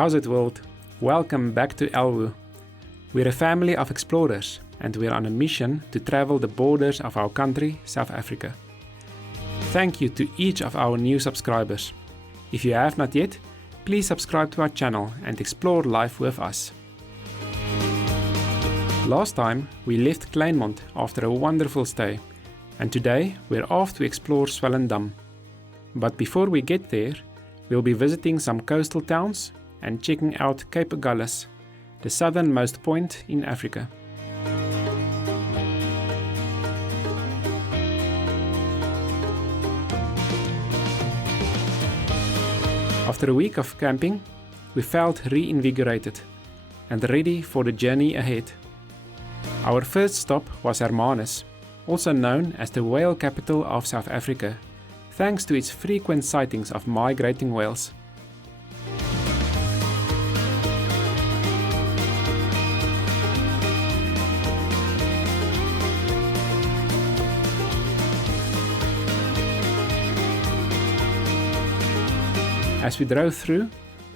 How's it, world? Welcome back to ELWU. We're a family of explorers and we're on a mission to travel the borders of our country, South Africa. Thank you to each of our new subscribers. If you have not yet, please subscribe to our channel and explore life with us. Last time we left Kleinmond after a wonderful stay, and today we're off to explore Swellendam. But before we get there, we'll be visiting some coastal towns and checking out Cape Agulhas, the southernmost point in Africa. After a week of camping, we felt reinvigorated and ready for the journey ahead. Our first stop was Hermanus, also known as the whale capital of South Africa, thanks to its frequent sightings of migrating whales. As we drove through,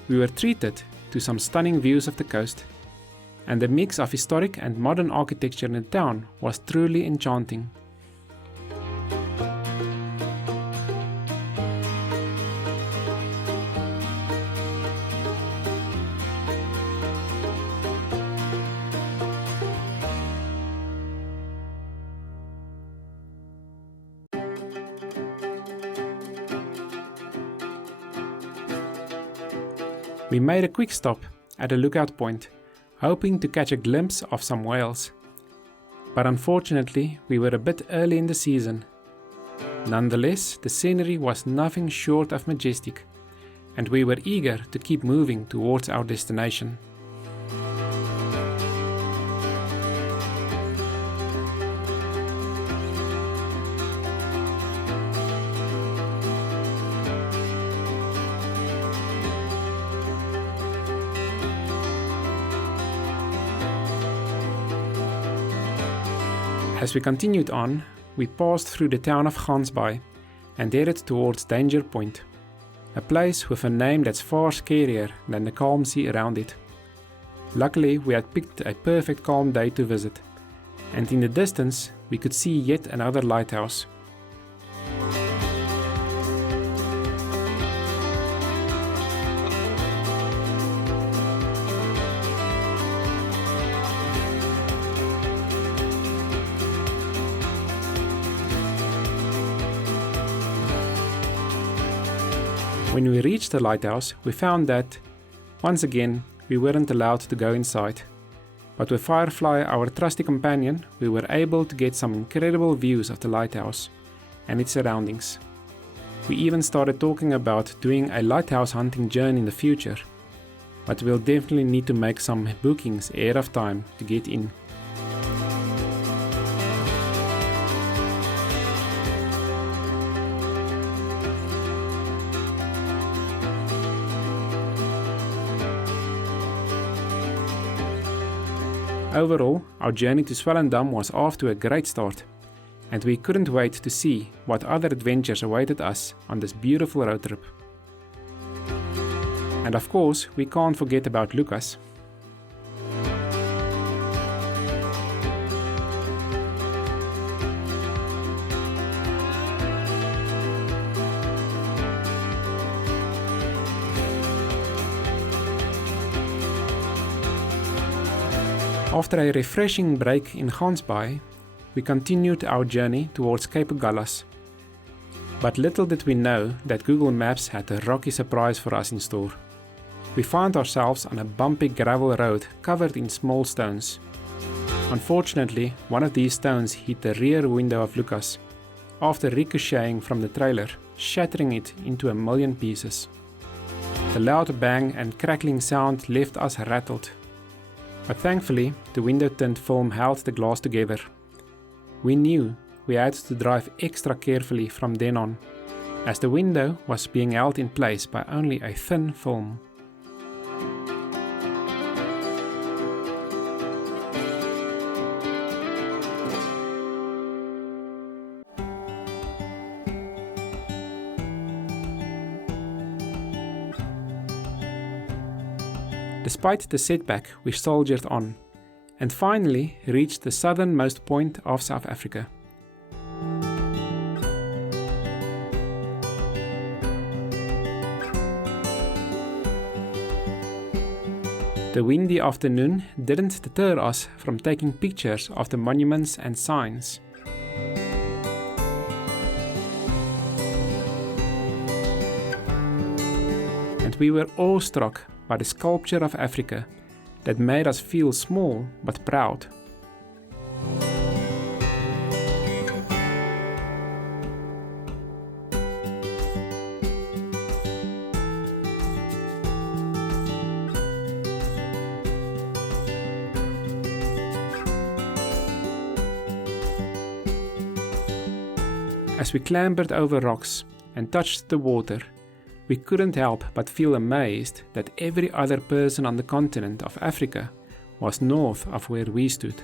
we were treated to some stunning views of the coast, and the mix of historic and modern architecture in the town was truly enchanting. We made a quick stop at a lookout point, hoping to catch a glimpse of some whales. But unfortunately, we were a bit early in the season. Nonetheless, the scenery was nothing short of majestic, and we were eager to keep moving towards our destination. As we continued on, we passed through the town of Gansbaai and headed towards Danger Point, a place with a name that's far scarier than the calm sea around it. Luckily, we had picked a perfect calm day to visit, and in the distance we could see yet another lighthouse. When we reached the lighthouse, we found that, once again, we weren't allowed to go inside. But with Firefly, our trusty companion, we were able to get some incredible views of the lighthouse and its surroundings. We even started talking about doing a lighthouse hunting journey in the future, but we'll definitely need to make some bookings ahead of time to get in. Overall, our journey to Swellendam was off to a great start, and we couldn't wait to see what other adventures awaited us on this beautiful road trip. And of course, we can't forget about Lucas. After a refreshing break in Gansbaai, we continued our journey towards Cape Agulhas. But little did we know that Google Maps had a rocky surprise for us in store. We found ourselves on a bumpy gravel road covered in small stones. Unfortunately, one of these stones hit the rear window of Lucas, after ricocheting from the trailer, shattering it into a million pieces. The loud bang and crackling sound left us rattled. But thankfully, the window tint film held the glass together. We knew we had to drive extra carefully from then on, as the window was being held in place by only a thin film. Despite the setback, we soldiered on, and finally reached the southernmost point of South Africa. The windy afternoon didn't deter us from taking pictures of the monuments and signs. And we were awestruck by the sculpture of Africa that made us feel small but proud. As we clambered over rocks and touched the water, we couldn't help but feel amazed that every other person on the continent of Africa was north of where we stood.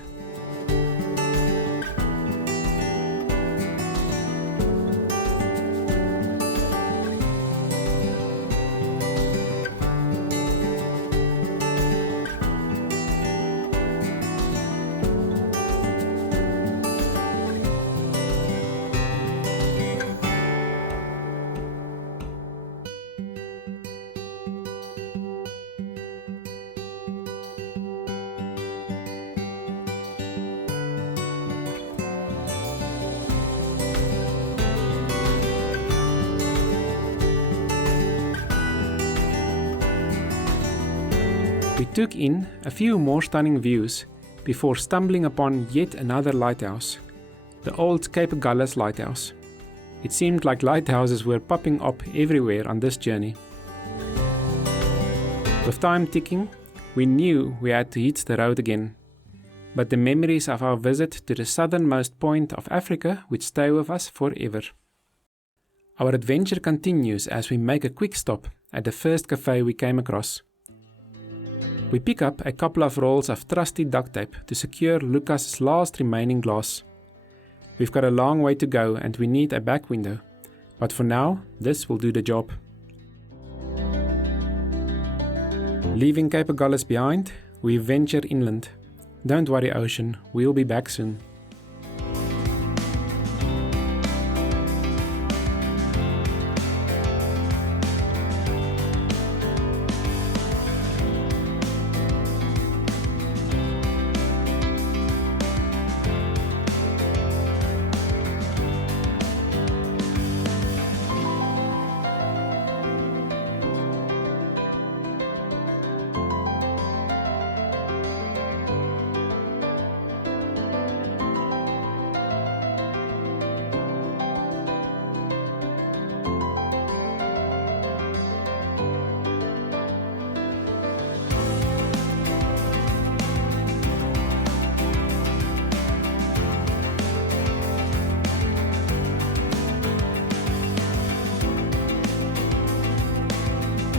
We took in a few more stunning views before stumbling upon yet another lighthouse, the old Cape Agulhas lighthouse. It seemed like lighthouses were popping up everywhere on this journey. With time ticking, we knew we had to hit the road again, but the memories of our visit to the southernmost point of Africa would stay with us forever. Our adventure continues as we make a quick stop at the first cafe we came across. We pick up a couple of rolls of trusty duct tape to secure Lucas's last remaining glass. We've got a long way to go and we need a back window, but for now, this will do the job. Leaving Cape Agulhas behind, we venture inland. Don't worry, Ocean, we'll be back soon.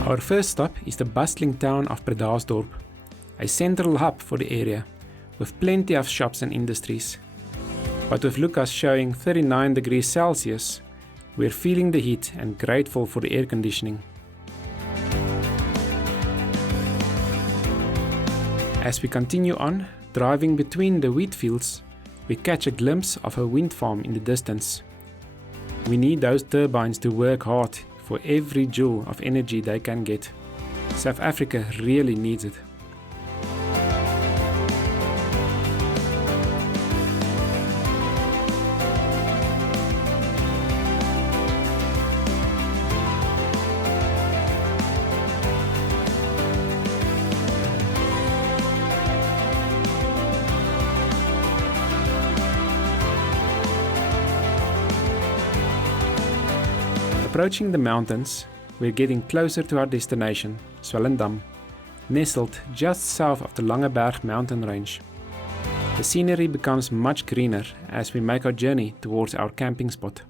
Our first stop is the bustling town of Bredasdorp, a central hub for the area, with plenty of shops and industries. But with Lucas showing 39 degrees Celsius, we're feeling the heat and grateful for the air conditioning. As we continue on, driving between the wheat fields, we catch a glimpse of a wind farm in the distance. We need those turbines to work hard for every joule of energy they can get. South Africa really needs it. Approaching the mountains, we're getting closer to our destination, Swellendam, nestled just south of the Langeberg mountain range. The scenery becomes much greener as we make our journey towards our camping spot.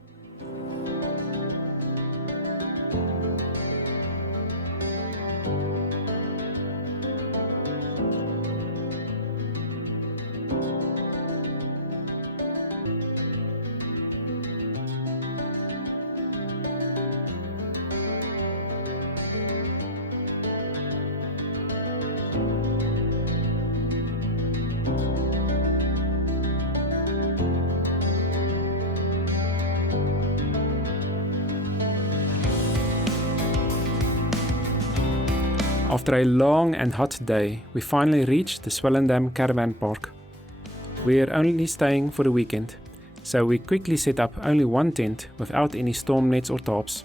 After a long and hot day, we finally reached the Swellendam caravan park. We are only staying for the weekend, so we quickly set up only one tent without any storm nets or tarps.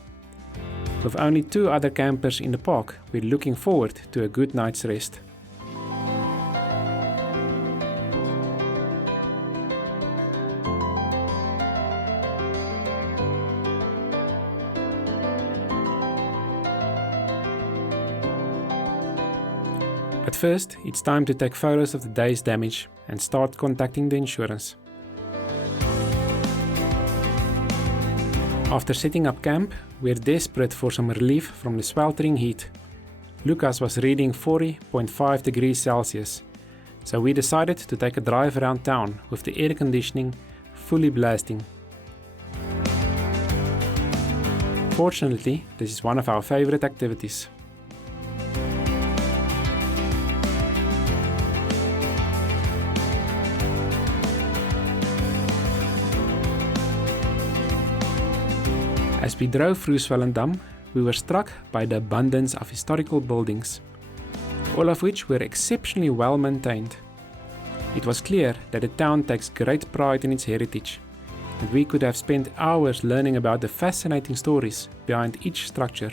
With only 2 other campers in the park, we're looking forward to a good night's rest. But first, it's time to take photos of the day's damage and start contacting the insurance. After setting up camp, we're desperate for some relief from the sweltering heat. Lucas was reading 40.5 degrees Celsius, so we decided to take a drive around town with the air conditioning fully blasting. Fortunately, this is one of our favorite activities. As we drove through Swellendam, we were struck by the abundance of historical buildings, all of which were exceptionally well maintained. It was clear that the town takes great pride in its heritage, and we could have spent hours learning about the fascinating stories behind each structure.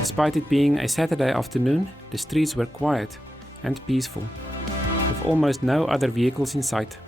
Despite it being a Saturday afternoon, the streets were quiet and peaceful, with almost no other vehicles in sight.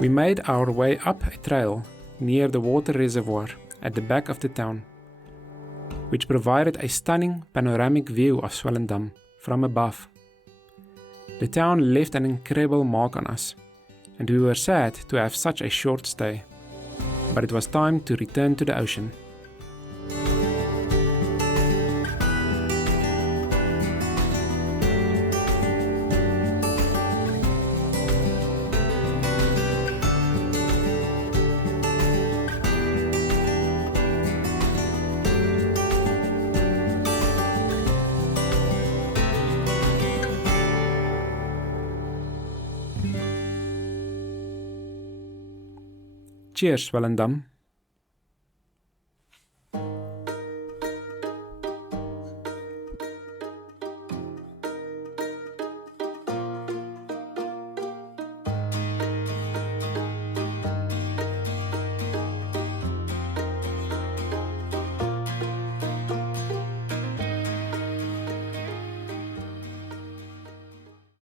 We made our way up a trail near the water reservoir at the back of the town, which provided a stunning panoramic view of Swellendam from above. The town left an incredible mark on us, and we were sad to have such a short stay, but it was time to return to the ocean. Cheers, Swellendam.